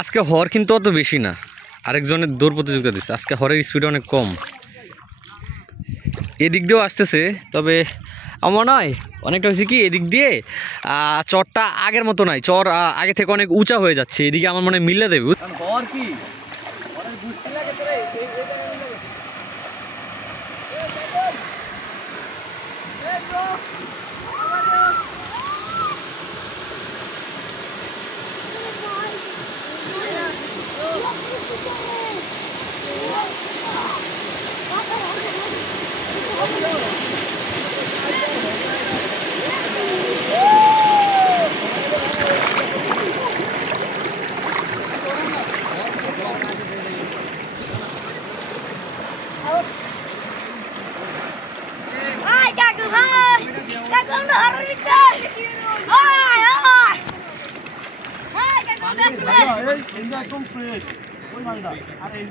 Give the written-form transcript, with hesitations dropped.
আজকে হর কিন্তু অত বেশি না, আরেকজনের দৌড় প্রতিযোগিতা দিচ্ছে। আজকে হরের স্পিড অনেক কম, এদিক দিয়েও আসতেছে। তবে আমার নয় অনেকটা হয়েছে কি এদিক দিয়ে চরটা আগের মতো নাই, চর আগে থেকে অনেক উঁচা হয়ে যাচ্ছে। এদিকে আমার মনে মিলে দেবে হর কি একদম ফ্রেশ ওই মালটা আর এই